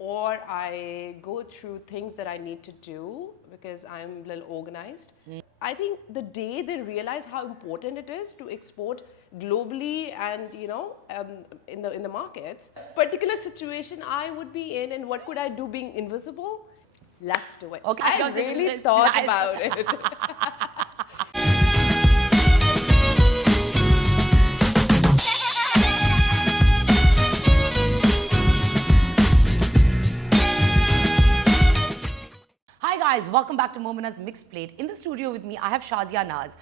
or I go through things that I need to do because I'm a little organized. I think the day they realize how important it is to export globally and in the markets, particular situation I would be in and what could I do being invisible? Let's do it. Okay, I really thought about it. Hi guys, welcome back to Momina's Mixed Plate. In the studio with me, I have Shazia Naz.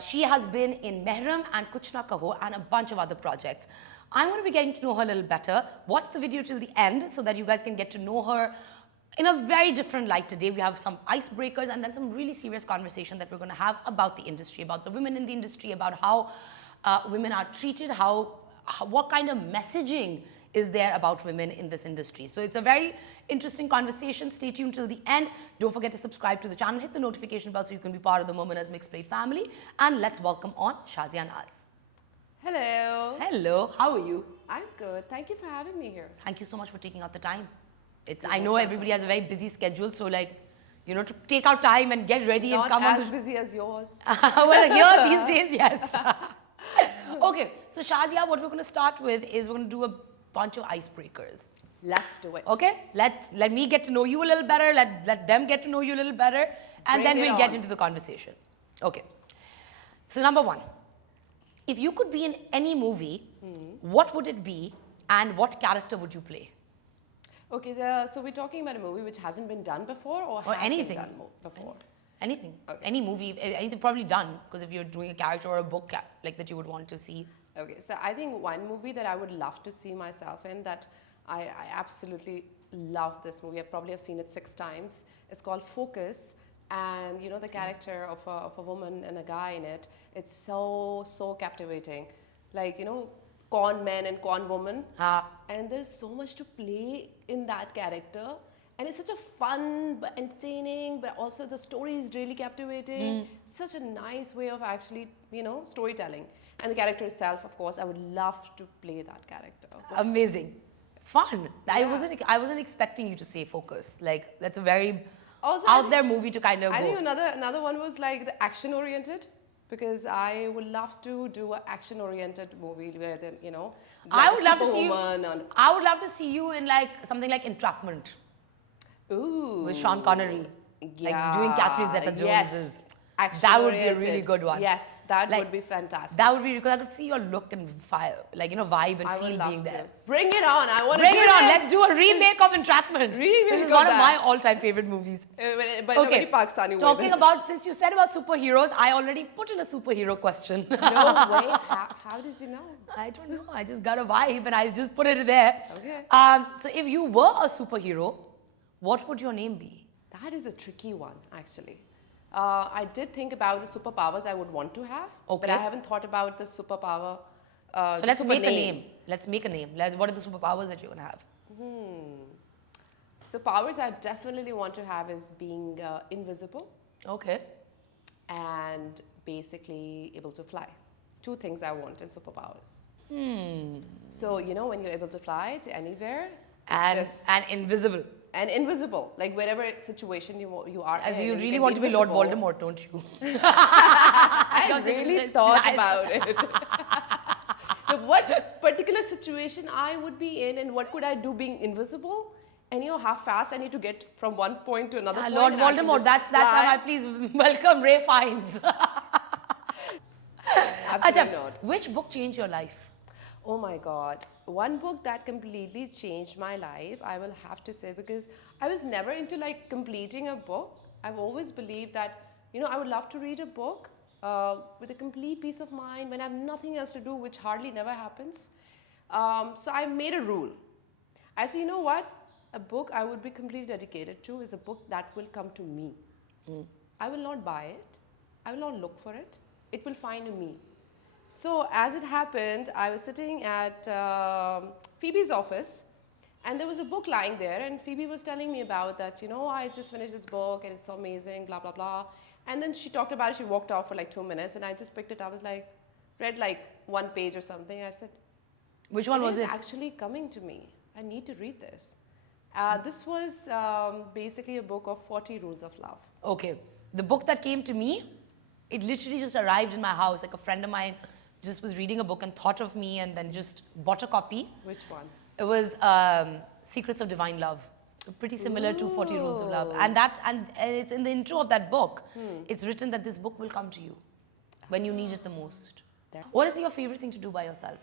She has been in Mera and Kuch Na Kaho and a bunch of other projects. I'm going to be getting to know her a little better. Watch the video till the end so that you guys can get to know her in a very different light today. We have some icebreakers and then some really serious conversation that we're going to have about the industry, about the women in the industry, about how women are treated, what kind of messaging is there about women in this industry. So it's a very interesting conversation. Stay tuned till the end. Don't forget to subscribe to the channel, hit the notification bell so you can be part of the Momina's Mixed Plate family. And let's welcome on Shazia Naz. Hello. Hello, how are you? I'm good. Thank you for having me here. Thank you so much for taking out the time. I know everybody has a very busy schedule, so to take out time and get ready and come on. Not as busy as yours. Well, here these days, yes. Okay, so Shazia, what we're going to start with is we're going to do a bunch of icebreakers. Let's do it. Okay, let me get to know you a little better, let them get to know you a little better, and then we'll get into the conversation. Okay, so number one, if you could be in any movie, what would it be and what character would you play? Okay, so we're talking about a movie which hasn't been done before or has anything. been done before? Anything. Okay. Any movie, anything probably done, because if you're doing a character or a book like that you would want to see. Okay, so I think one movie that I would love to see myself in, that I absolutely love this movie, I probably have seen it 6 times. It's called Focus, and the character of a woman and a guy in it, it's so captivating. Con man and con woman. And there's so much to play in that character. And it's such a fun, but entertaining, but also the story is really captivating. Such a nice way of actually, storytelling. And the character itself, of course, I would love to play that character. Amazing. Fun. Yeah. I wasn't expecting you to say Focus. That's a very also, out there movie to kind of I go. think another one was the action oriented. Because I would love to do an action-oriented movie where I would love to see you in something like Entrapment. Ooh. With Sean Connery. Yeah. Doing Catherine Zeta-Jones's. Yes. That would be a really good one. Yes, that would be fantastic. That would be because I could see your look and fire, vibe and feel being there. Bring it on! I want to bring it on. Let's do a remake of Entrapment. This is one of my all-time favorite movies. But okay. In a very Pakistani way. Talking about, since you said about superheroes, I already put in a superhero question. No way. How did you know? I don't know. I just got a vibe and I just put it there. Okay. So if you were a superhero, what would your name be? That is a tricky one, actually. I did think about the superpowers I would want to have, but I haven't thought about the superpower. So let's make a name. Let's make a name. What are the superpowers that you're going to have? So powers I definitely want to have is being invisible. Okay. And basically able to fly. 2 things I want in superpowers. So, when you're able to fly to anywhere. And invisible. And invisible, wherever situation you are in. You really want to be Lord Voldemort, don't you? I really thought about it. So what particular situation I would be in and what could I do being invisible? And how fast I need to get from one point to another point. Lord Voldemort, that's how I please welcome Ray Fiennes. Absolutely not. Which book changed your life? Oh my God. One book that completely changed my life, I will have to say, because I was never into completing a book. I've always believed that, I would love to read a book with a complete peace of mind when I have nothing else to do, which hardly never happens. So I made a rule. I said, what? A book I would be completely dedicated to is a book that will come to me. I will not buy it. I will not look for it. It will find me. So as it happened, I was sitting at Phoebe's office and there was a book lying there and Phoebe was telling me about that, I just finished this book and it's so amazing, blah, blah, blah. And then she talked about it, she walked off for 2 minutes and I just picked it up, I was read 1 page or something. I said, which one was it? It's actually coming to me. I need to read this. This was basically a book of 40 Rules of Love. Okay. The book that came to me, it literally just arrived in my house. Like a friend of mine just was reading a book and thought of me and then just bought a copy. Which one? It was Secrets of Divine Love. Pretty similar to 40 Rules of Love. And it's in the intro of that book. It's written that this book will come to you when you need it the most. What is your favorite thing to do by yourself?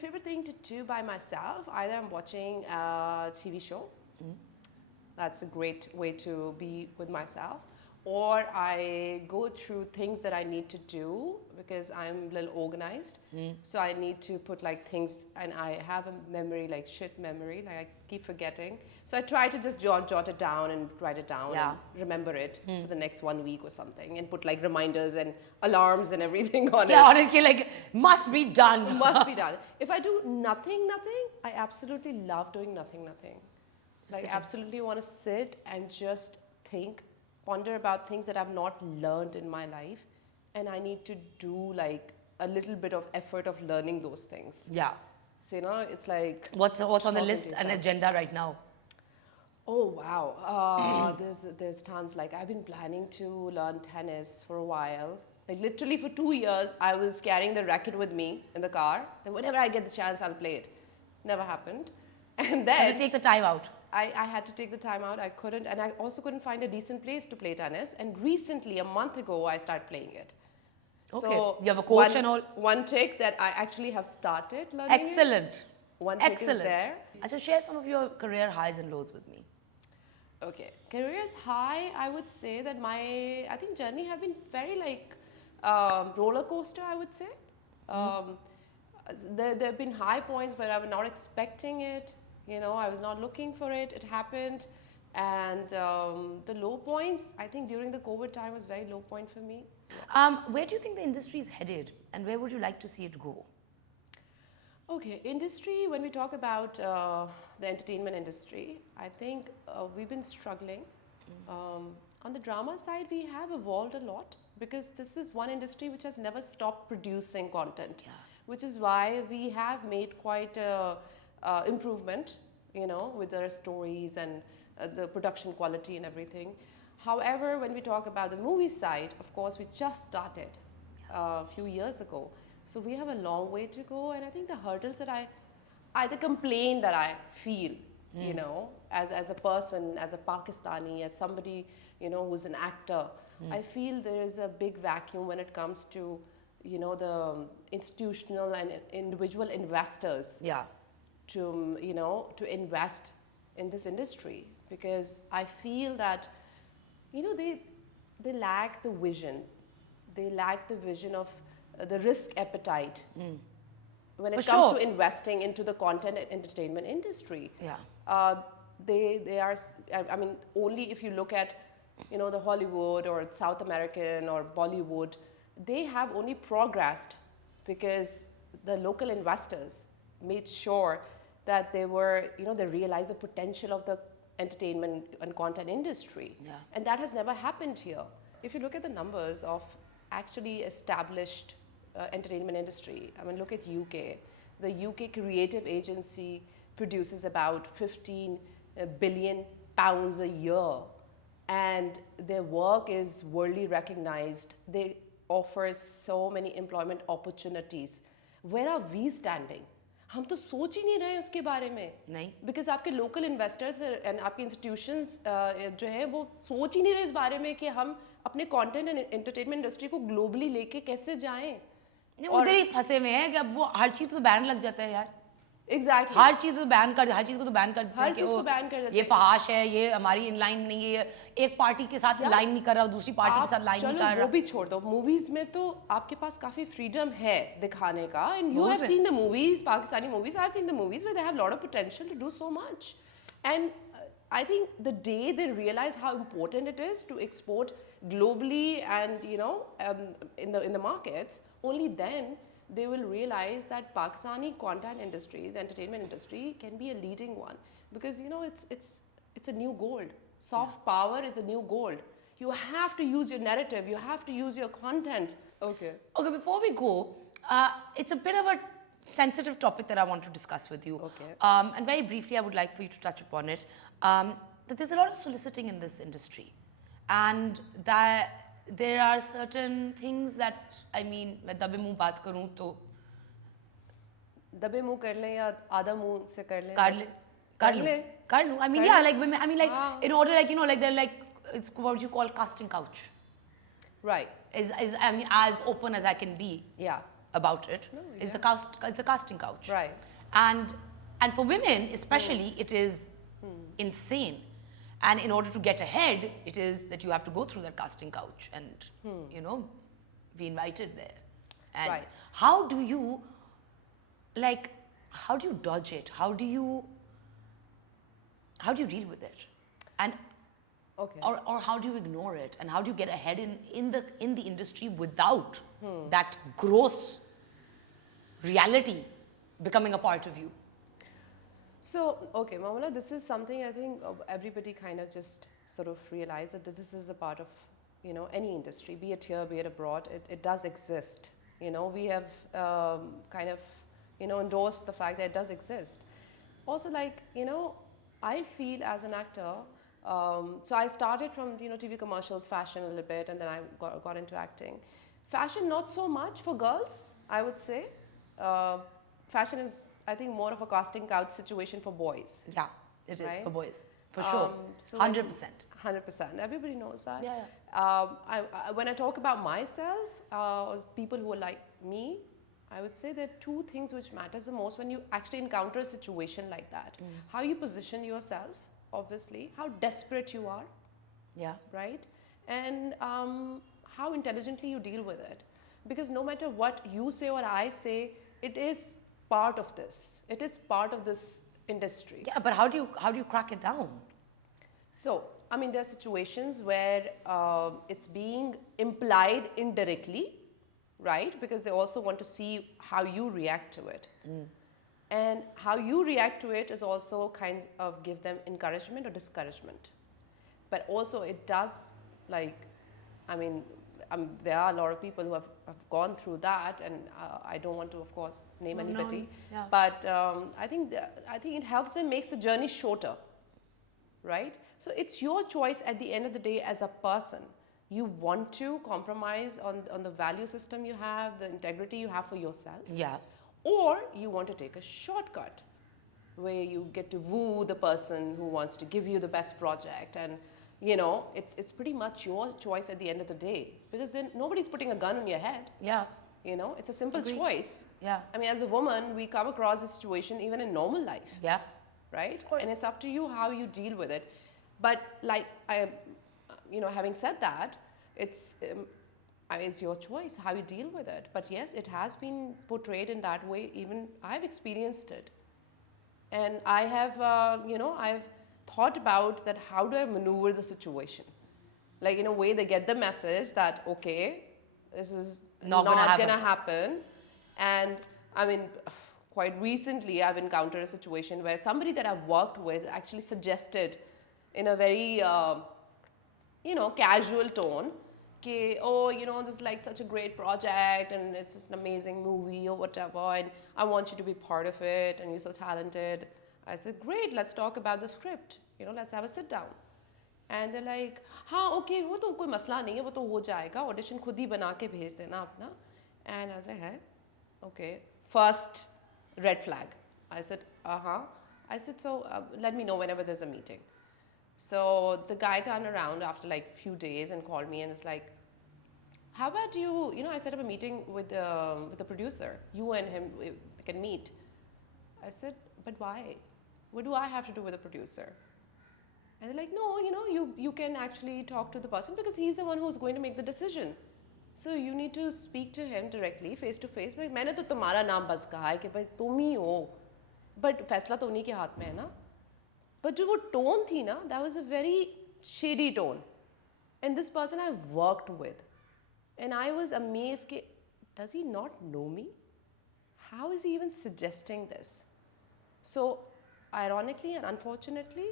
Favorite thing to do by myself, either I'm watching a TV show. That's a great way to be with myself. Or I go through things that I need to do because I'm a little organized. So I need to put like things, and I have a memory, like shit memory, like I keep forgetting. So I try to just jot it down and write it down and remember it for the next 1 week or something, and put like reminders and alarms and everything on it. Yeah, honestly, like, must be done. Must be done. If I do nothing, I absolutely love doing nothing. Like I absolutely want to sit and just think, ponder about things that I've not learned in my life, and I need to do like a little bit of effort of learning those things. Yeah. So it's like What's on the talking list to and yourself. agenda right now? Oh wow, there's tons. Like I've been planning to learn tennis for a while. Like literally for 2 years, I was carrying the racket with me in the car. And whenever I get the chance, I'll play it. Never happened. And then To take the time out. I had to take the time out. I couldn't, and I also couldn't find a decent place to play tennis. And recently, a month ago, I started playing it. Okay. So You have a coach and all? One trick that I actually have started learning. Excellent. One trick Excellent. is there. Achha, share some of your career highs and lows with me. Okay, career's high. I would say that I think journey have been very like roller coaster. I would say there have been high points where I was not expecting it. I was not looking for it. It happened, and the low points. I think during the COVID time was very low point for me. Where do you think the industry is headed, and where would you like to see it go? Okay, industry, when we talk about the entertainment industry, I think we've been struggling. On the drama side, we have evolved a lot because this is one industry which has never stopped producing content, which is why we have made quite a improvement, with their stories and the production quality and everything. However, when we talk about the movie side, of course, we just started a few years ago. So we have a long way to go, and I think the hurdles that the complaint that I feel, as a person, as a Pakistani, as somebody, who's an actor, I feel there is a big vacuum when it comes to, the institutional and individual investors. Yeah. To invest in this industry, because I feel that, they lack the vision. They lack the vision of the risk appetite when it comes to investing into the content and entertainment industry. Yeah. They are, I mean, only if you look at, the Hollywood or South American or Bollywood, they have only progressed because the local investors made sure that they realized the potential of the entertainment and content industry. Yeah. And that has never happened here. If you look at the numbers of actually established entertainment industry, I mean, look at UK. The UK Creative Agency produces about 15 billion pounds a year, and their work is worldly recognized. They offer so many employment opportunities. Where are we standing? हम तो सोच ही नहीं रहे उसके बारे में नहीं because आपके लोकल इन्वेस्टर्स एंड आपके इंस्टीट्यूशंस जो है वो सोच ही नहीं रहे इस बारे में कि हम अपने कंटेंट एंड एंटरटेनमेंट इंडस्ट्री को ग्लोबली लेके कैसे जाएं उधर ही फंसे हुए हैं कि अब वो हर चीज पे बैन लग जाता है यार एग्जैक्टली हर चीज को तो बैन कर देते हर चीज को बैन कर देते ये फहाश है ये हमारी इन लाइन नहीं है एक पार्टी के साथ लाइन नहीं कर रहा दूसरी पार्टी के साथ लाइन नहीं कर रहा वो भी छोड़ दो मूवीज में तो आपके पास काफी फ्रीडम है दिखाने का and you have seen the movies Pakistani movies I have seen the movies where they have lot of potential to do so much and I think the day they realize how important it is to export globally and in the markets, only then they will realize that Pakistani content industry, the entertainment industry, can be a leading one because it's a new gold. Soft power is a new gold. You have to use your narrative. You have to use your content. Okay. Before we go, it's a bit of a sensitive topic that I want to discuss with you. Okay. And very briefly, I would like for you to touch upon it. That there's a lot of soliciting in this industry, and that there are certain things that, I mean, मैं दबे मुंह बात करूँ तो दबे मुंह कर लें या आधा मुंह से कर लें कर लूँ. I mean, yeah, like women, I mean, like in order, like, you know, like they're like, it's what you call casting couch. Right. Is I mean, as open as I can be. Yeah. About it is the casting couch. Right. And for women especially, it is insane. And in order to get ahead, it is that you have to go through that casting couch and you know, be invited there. And right. how do you dodge it? How do you deal with it? And okay. Or how do you ignore it? And how do you get ahead in the industry without that gross reality becoming a part of you? So, okay, Momina, this is something I think everybody kind of just sort of realize that this is a part of, you know, any industry, be it here, be it abroad, it does exist. You know, we have kind of, you know, endorsed the fact that it does exist. Also, like, you know, I feel as an actor, so I started from, you know, TV commercials, fashion a little bit, and then I got into acting. Fashion, not so much for girls, I would say. Fashion is, I think, more of a casting couch situation for boys. Yeah, it is right? for boys, for sure. So 100%. 100%. Everybody knows that. Yeah. When I talk about myself, people who are like me, I would say there are two things which matters the most when you actually encounter a situation like that. How you position yourself, obviously, how desperate you are, yeah, right? And how intelligently you deal with it. Because no matter what you say or I say, it is part of this. It is part of this industry. Yeah, but how do you crack it down? So, I mean, there are situations where it's being implied indirectly, right? Because they also want to see how you react to it. And how you react to it is also kind of give them encouragement or discouragement. But also it does, like, I mean, there are a lot of people who have gone through that, and I don't want to, of course, name anybody. Yeah. But I think it helps them, makes the journey shorter, right? So it's your choice at the end of the day as a person. You want to compromise on the value system you have, the integrity you have for yourself. Yeah. Or you want to take a shortcut where you get to woo the person who wants to give you the best project, and you know, it's pretty much your choice at the end of the day, because then nobody's putting a gun on your head. Yeah. You know, it's a simple Agreed. choice. Yeah. I mean, as a woman, we come across this situation even in normal life. Yeah. Right? Of course. And it's up to you how you deal with it. But like you know, having said that, it's your choice how you deal with it. But yes, it has been portrayed in that way. Even I've experienced it, and I have you know, I've thought about that. How do I maneuver the situation? Like, in a way, they get the message that okay, this is not gonna happen. And I mean, quite recently, I've encountered a situation where somebody that I've worked with actually suggested, in a very you know, casual tone, कि, oh, you know, this is like such a great project and it's just an amazing movie or whatever, and I want you to be part of it, and you're so talented. I said, great, let's talk about the script. You know, let's have a sit down. And they're like, हाँ, okay, वो तो कोई मसला नहीं है, वो तो हो जाएगा, audition खुद ही बना के भेज देना अपना. And I was like, hey, okay, first red flag. I said, I said, so let me know whenever there's a meeting. So the guy turned around after like a few days and called me and is like, how about you know, I set up a meeting with the producer. You and him can meet. I said, but why? What do I have to do with the producer? And they're like, no, you know, you can actually talk to the person because he's the one who's going to make the decision. So you need to speak to him directly, face to face. मैंने तो तुम्हारा नाम बस कहा है कि भाई तुम ही हो, but फैसला तो उन्हीं के हाथ में है ना. But जो वो tone थी ना, that was a very shady tone. And this person I worked with, and I was amazed कि, does he not know me? How is he even suggesting this? So ironically and unfortunately,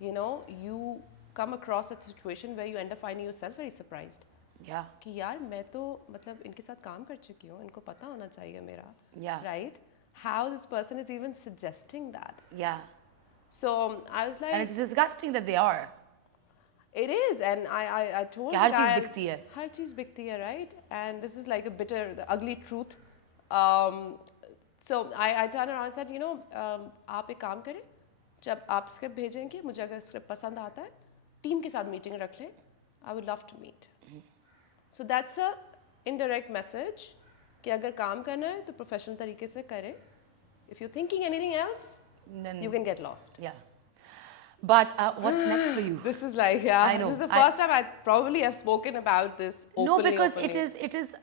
you know, you come across a situation where you end up finding yourself very surprised. Yeah. कि यार मैं तो मतलब इनके साथ काम कर चुकी हूँ, इनको पता होना चाहिए मेरा. Yeah. Right? how this person is even suggesting that. Yeah. So I was like, And it's disgusting that they are. it is, and I told Yeah, the har cheez guys, bikti hai. har cheez bikti hai, right? And this is like a bitter, the ugly truth. So I turned around and said, you know, आप एक काम करें, जब आप script भेजेंगे, मुझे अगर script पसंद आता है, टीम के साथ मीटिंग रख लें. I would love to meet. So that's a indirect message कि अगर काम करना है तो प्रोफेशनल तरीके से करें. If you're thinking anything else, Then, you can get lost. yeah. But what's next for you? This is like, yeah, I know. this is the first time I probably have spoken about this openly. No, because openly. it is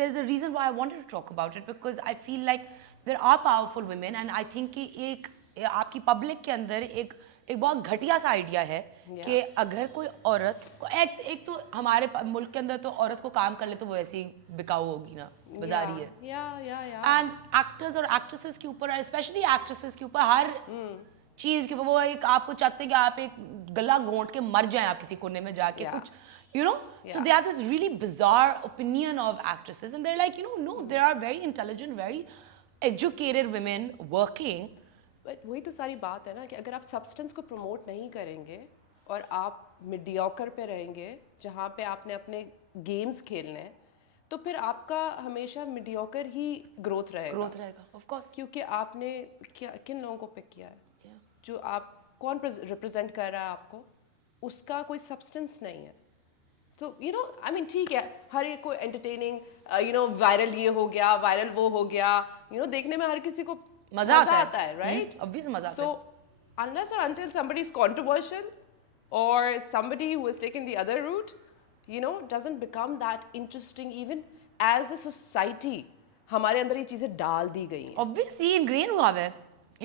there's a reason why I wanted to talk about it, because I feel like there are powerful women, and I think कि एक आपकी public के अंदर एक बहुत घटिया सा idea है कि अगर कोई औरत एक तो हमारे मुल्क के अंदर तो औरत को काम कर ले तो वो ऐसी बिकाऊ होगी ना, बाजारी है. एंड एक्टर्स और एक्ट्रेसेस के ऊपर, स्पेशली एक्ट्रेसेस के ऊपर, हर चीज के ऊपर वो एक आपको चाहते हैं कि आप एक गला घोंट के मर जाएं आप किसी कोने में जाके कुछ, you know. So they have this really bizarre opinion of actresses, and they're like, you know, no, there are very intelligent, very educated women working. But वही तो सारी बात है ना कि अगर आप सब्सटेंस को प्रमोट नहीं करेंगे और आप मीडियोकर पे रहेंगे जहाँ पे आपने अपने गेम्स खेलने हैं, तो फिर आपका हमेशा मीडियोकर ही ग्रोथ रहेगा. Of course. क्योंकि आपने किन लोगों को पिक किया है, जो आप कौन रिप्रेजेंट कर रहा है आपको, उसका कोई सब्सटेंस नहीं है. तो यू नो, आई मीन ठीक है, हर एक को एंटरटेनिंग, यू नो, वायरल ये हो गया, वायरल वो हो गया, यू नो, देखने में हर किसी को मजा आता है, right? Obviously मजा आता है. So unless or until somebody is controversial or somebody who has taken the other route, you know, doesn't become that interesting. Even as a society, हमारे अंदर ये चीजें डाल दी गई हैं. Obviously ingrain हुआ है,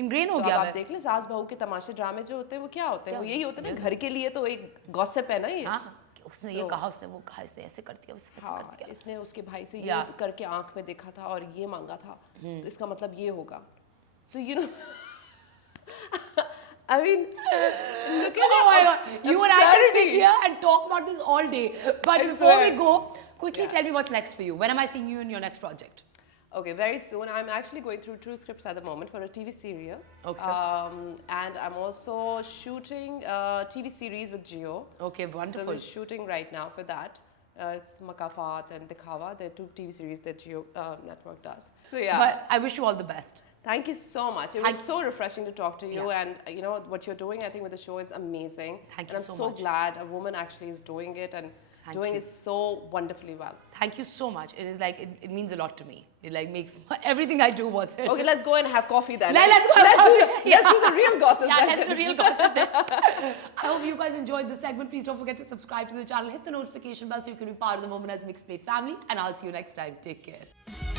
ingrain हो गया है. आप देख लें सास बहू के तमाशे ड्रामे जो होते हैं वो क्या होते हैं, वो यही होते हैं ना, घर के लिए तो एक गॉसिप है ना ये. हाँ, उसने ये कहा, उसने वो कहा, इसने ऐसे कर दिया, उसने ऐसे कर दिया. इसने उसके भाई से ये करके आंख में देखा था और ये मांगा था, तो इसका मतलब ये होगा. So you know, I mean, look at oh my God, you and I can sit here and talk about this all day. But before we go, quickly tell me what's next for you. When am I seeing you in your next project? Okay, very soon. I'm actually going through 2 scripts at the moment for a TV serial. Okay. And I'm also shooting a TV series with Jio. Okay, wonderful. So we're shooting right now for that. It's Makafat and Dikhawa. They're 2 TV series that Jio network does. So yeah. But I wish you all the best. Thank you so much. It was so refreshing to talk to you, and you know what you're doing, I think, with the show is amazing. Thank you so much. And I'm so glad a woman actually is doing it and doing it so wonderfully well. Thank you so much. It is like, it means a lot to me. It like makes everything I do worth it. Okay, let's go and have coffee then. Let's go. Let's do the real gossip. Yeah, let's do real gossip then. I hope you guys enjoyed this segment. Please don't forget to subscribe to the channel, hit the notification bell so you can be part of the Momina's Mixed Plate family, and I'll see you next time. Take care.